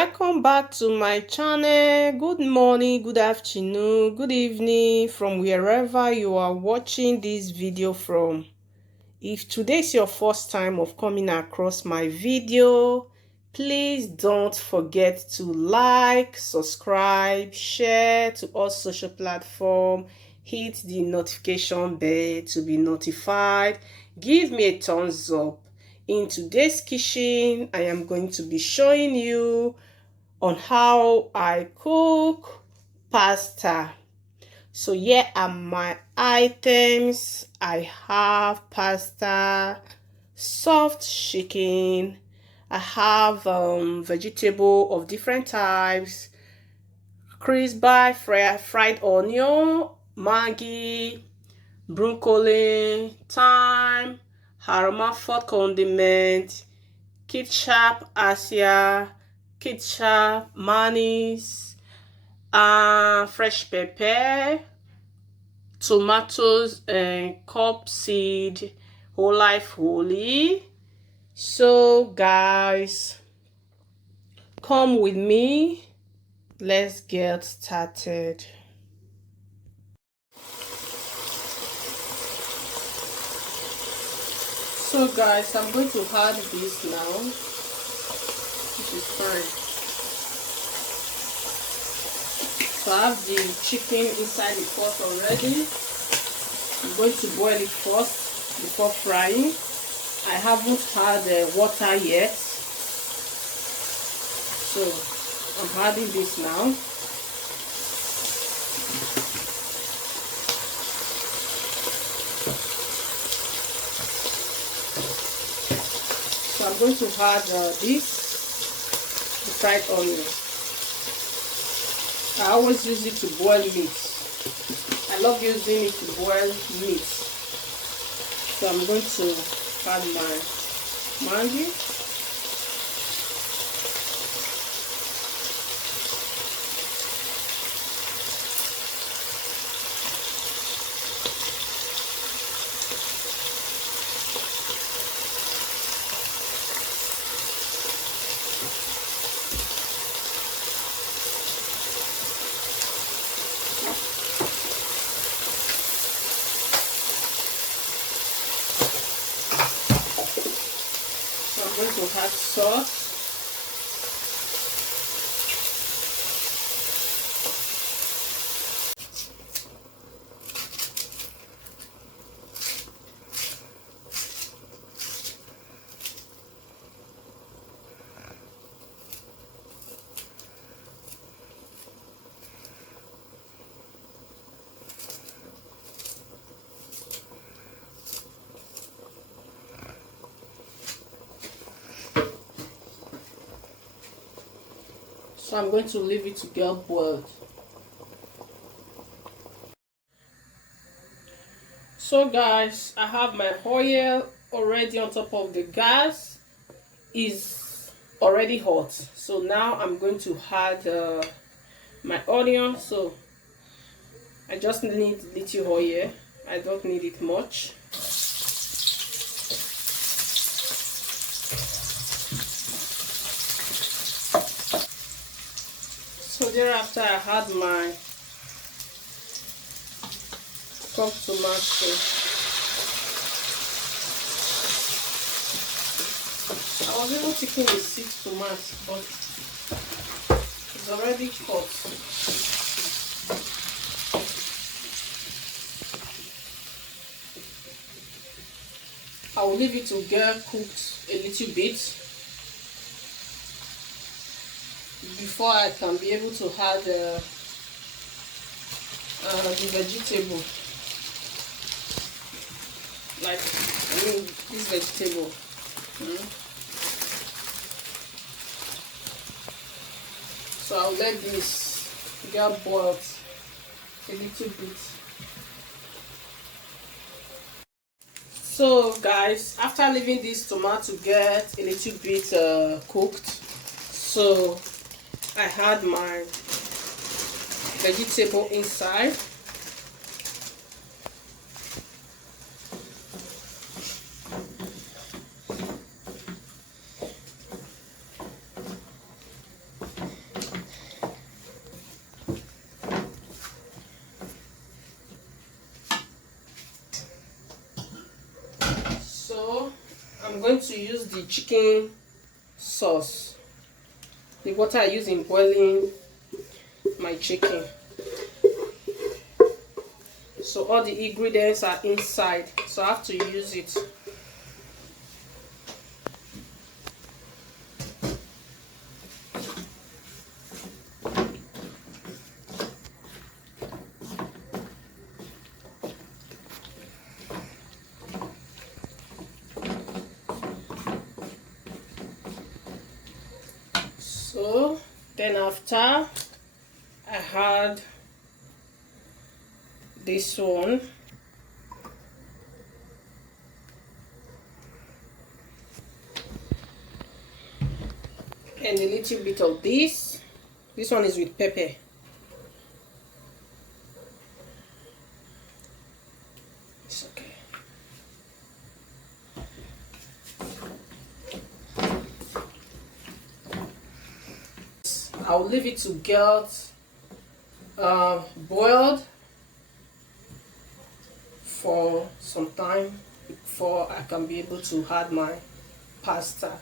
Welcome back to my channel. Good morning, good afternoon, good evening from wherever you are watching this video from. If today is your first time of coming across my video, please don't forget to like, subscribe, share to all social platforms, hit the notification bell to be notified, give me a thumbs up. In today's kitchen, I am going to be showing you on how I cook pasta. So here are my items. I have pasta, soft chicken. I have vegetable of different types, crispy fried onion, Maggi, broccoli, thyme, aromatic condiment, ketchup, Asia, ketchup, mayonnaise, fresh pepper, tomatoes, and cup seed, whole life holy. So guys, come with me. Let's get started. So guys, I'm going to add this now. This is fine. So I have the chicken inside the pot already. I'm going to boil it first before frying. I haven't had water yet. So I'm adding this now. So I'm going to add the fried onion. I always use it to boil meat. I love using it to boil meat. So I'm going to add my Maggi. I'm going to add salt. So I'm going to leave it to get boiled. So guys, I have my oil already on top of the gas. Is already hot. So now I'm going to add my onion. So I just need little oil. I don't need it much. So thereafter I add my chopped tomato. I was even taking the 6 tomatoes, but it's already cut. I will leave it to get cooked a little bit before I can be able to add the vegetable. Like, this vegetable. So I'll let this get boiled a little bit. So guys, after leaving this tomato get a little bit cooked, so I had my vegetable inside. I'm going to use the chicken sauce, the water I use in boiling my chicken. So all the ingredients are inside, so I have to use it. So then after I had this one, and a little bit of this. This one is with pepper. It's okay. I'll leave it to get boiled for some time before I can be able to add my pasta.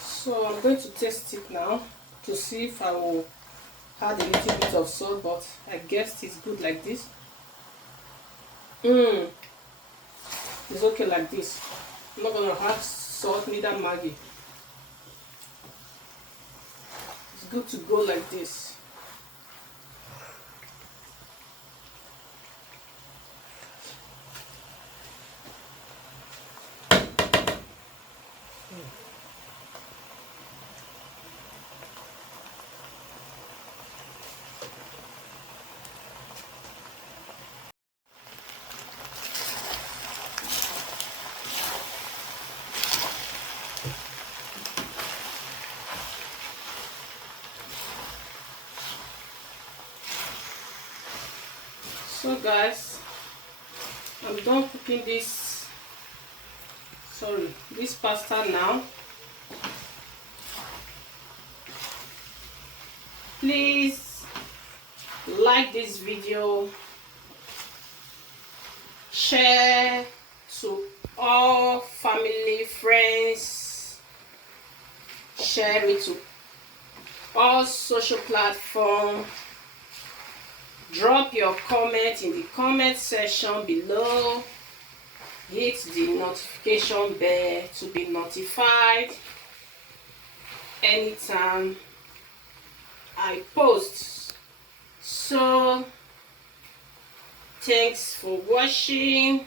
So I'm going to taste it now to see if I will add a little bit of salt, but I guess it's good like this. It's okay like this. I'm not gonna add salt, neither Maggi. It's good to go like this. So guys, I'm done cooking this pasta now. Please like this video, share to all family, friends, share it to all social platforms. Drop your comment in the comment section below. Hit the notification bell to be notified anytime I post. So thanks for watching.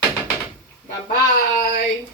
Bye bye.